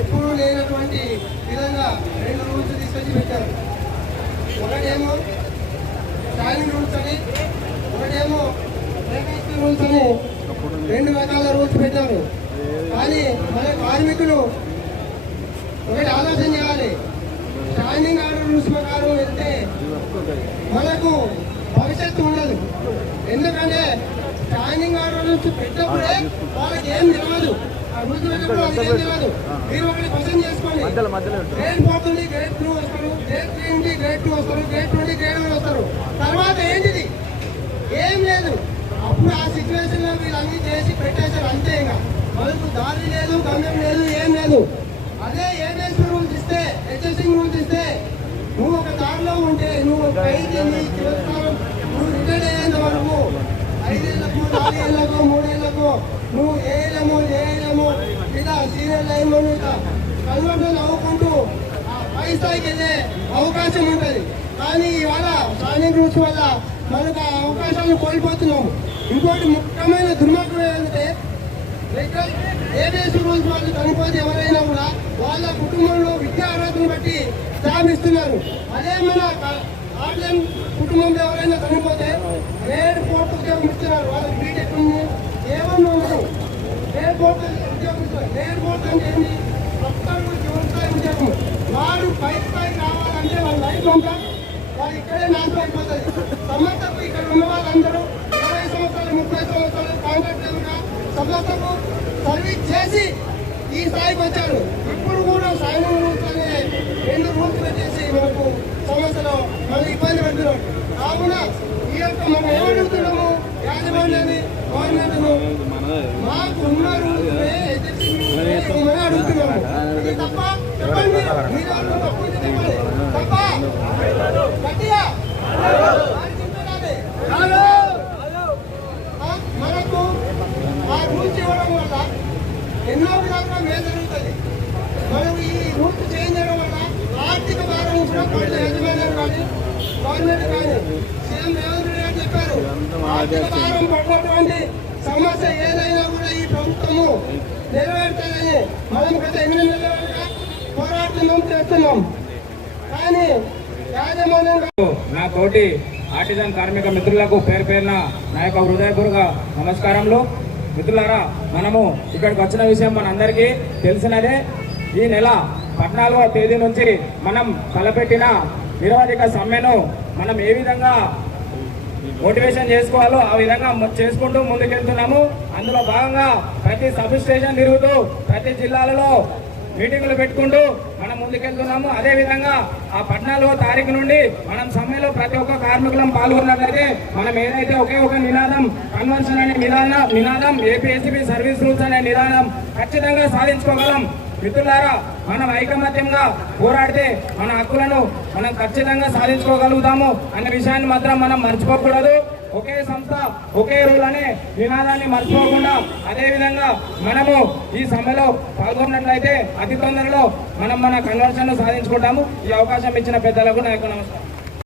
ఎప్పుడూ లేనటువంటి విధంగా 2 రూల్స్ తీసుకొచ్చి పెట్టారు. ఒకటేమో షైనింగ్ రూల్స్ అని, ఒకటేమో వేకెన్సీ రూల్స్ అని 2 రకాల రూల్స్ పెట్టారు. కానీ మన కార్మికులు ఒకటి ఆలోచన చేయాలి. షైనింగ్ ఆర్డర్ రూల్స్ ప్రకారం వెళ్తే మనకు భవిష్యత్తు ఉండదు. ఎందుకంటే షైనింగ్ ఆర్డర్ రూల్స్ పెట్టినప్పుడే వాళ్ళకి ఏం తెలియదు. ఆ రూల్స్ పెట్టినప్పుడు వాళ్ళకి ఏం తెలియదు. మీరు ఒకటి పసంद చేసుకోండి. గ్రేడ్ 4 నుండి గ్రేడ్ 2 వస్తారు, గ్రేడ్ 3 నుండి గ్రేడ్ 2 వస్తారు, గ్రేడ్ 2 నుండి గ్రేడ్ 1 వస్తారు. తర్వాత ఏంటిది? ఏం లేదు. అప్పుడు ఆ సిచ్యువేషన్ లో వీళ్ళన్నీ చేసి పెట్టేశారు అంతే. ఇంకా మనకు దారి లేదు, గమ్యం లేదు, ఏం లేదు. అదే ఏమేసి రూల్స్ ఇస్తే, అడ్జస్టింగ్ రూల్స్ ఇస్తే నువ్వు ఒక దారిలో ఉంటే నువ్వు పైకి నువ్వు రిటైర్ అయ్యేంత వరకు 5 ఏళ్లకు 4 ఏళ్లకు 3 ఏళ్లకు నువ్వు ఏఎల్ఎము ఇలా సీనియర్ లైన్ కన్వర్షన్ అవ్వకుంటూ పై స్థాయికి వెళ్ళే అవకాశం ఉంటుంది. కానీ ఇవాళ షైనింగ్ రూల్స్ వల్ల మనకు ఆ అవకాశాలను కోల్పోతున్నాము. ఇంకోటి ముఖ్యమైన దుర్మార్గం ఏంటంటే ఏబిఎస్ రూల్స్ వాళ్ళు చనిపోతే ఎవరైనా కూడా వాళ్ళ కుటుంబంలో విద్యా అర్హతను బట్టి జాబ్ ఇస్తున్నారు. అదే మన ఆర్డెన్ కుటుంబంలో ఎవరైనా చనిపోతే గ్రేడ్ 4 ఉద్యోగం ఇస్తున్నారు. వాళ్ళకి బీటెక్ ఉంది, ఏమన్నా ఉండదు. గ్రేడ్ 4 ఉద్యోగం ఇస్తున్నారు. గ్రేడ్ 4 అంటే ఏంటి? చివరి ఉద్యోగం. వారు పై స్థాయి కావాలంటే వాళ్ళ లైఫ్ అంతా వాళ్ళు ఇక్కడే నాశనం అయిపోతుంది. సమస్యకు ఇక్కడ ఉన్న వాళ్ళందరూ 20 సంవత్సరాలు 30 సంవత్సరాలు కాంట్రాక్టర్గా సమస్యకు సర్వీస్ చేసి ఈ స్థాయికి వచ్చారు. ఇప్పుడు కూడా షైనింగ్ రూల్స్ అనే 2 రూల్స్ పెట్టేసి మనకు సమస్యలో మనం ఇబ్బంది పెడుతున్నాం. కావున ఈ యొక్క మనం ఏమడుగుతున్నాము? యాజమాన్యాన్ని, గవర్నమెంట్ను మాకు ఉన్న రూల్స్ అడుగుతున్నాము. ఇది తప్ప చెప్పండి. మీరు తప్పు చెప్పండి. తప్ప గట్టిగా మనకు ఆ రూల్స్ ఇవ్వడం వల్ల ఎన్నో విధాలుగా మేలు జరుగుతుంది. మనం ఈ రూల్స్ చేంజ్ చేయడం వల్ల ఆర్థిక భారం కూడా పడిన యజమానులు కానీ గవర్నమెంట్ కానీ సీఎం రేవంత్ రెడ్డి గారు చెప్పారు. ఆర్థిక భారం పడినటువంటి సమస్య ఏదైనా కూడా ఈ ప్రభుత్వము నెరవేర్చాలని మనం గత 8 నెలలుగా పోరాడుతున్నాం, చేస్తున్నాం. కానీ నా తోటి ఆర్టిజన్ కార్మిక మిత్రులకు పేరు పేరున నా యొక్క హృదయపూర్వక నమస్కారములు. మిత్రులారా, మనము ఇక్కడికి వచ్చిన విషయం మనందరికీ తెలిసినదే. ఈ నెల 14వ తేదీ నుంచి మనం తలపెట్టిన నిరవధిక సమ్మెను మనం ఏ విధంగా మోటివేషన్ చేసుకోవాలో ఆ విధంగా చేసుకుంటూ ముందుకెళ్తున్నాము. అందులో భాగంగా ప్రతి సబ్ స్టేషన్ తిరుగుతూ ప్రతి జిల్లాలలో మీటింగులు పెట్టుకుంటూ మనం ముందుకెళ్తున్నాము. అదేవిధంగా ఆ 14వ తారీఖు నుండి మనం సమ్మెలో ప్రతి ఒక్క కార్మికులం పాల్గొన్నట్లయితే మనం ఏదైతే ఒకే ఒక నినాదం కన్వెన్షన్ అనే నినాదం ఏపీఎస్సీబీ సర్వీస్ రూల్స్ అనే నినాదం ఖచ్చితంగా సాధించుకోగలం. మిత్రులారా, మనం ఐకమత్యంగా పోరాడితే మన హక్కులను మనం ఖచ్చితంగా సాధించుకోగలుగుతాము అనే విషయాన్ని మాత్రం మనం మర్చిపోకూడదు. ఒకే సంస్థ ఒకే రూల్ అనే నినాదాన్ని మర్చిపోకుండా అదేవిధంగా మనము ఈ సమ్మెలో పాల్గొన్నట్లయితే అతి తొందరలో మనం మన కన్వర్షన్ సాధించుకుంటాము. ఈ అవకాశం ఇచ్చిన పెద్దలకు నా యొక్క నమస్కారం.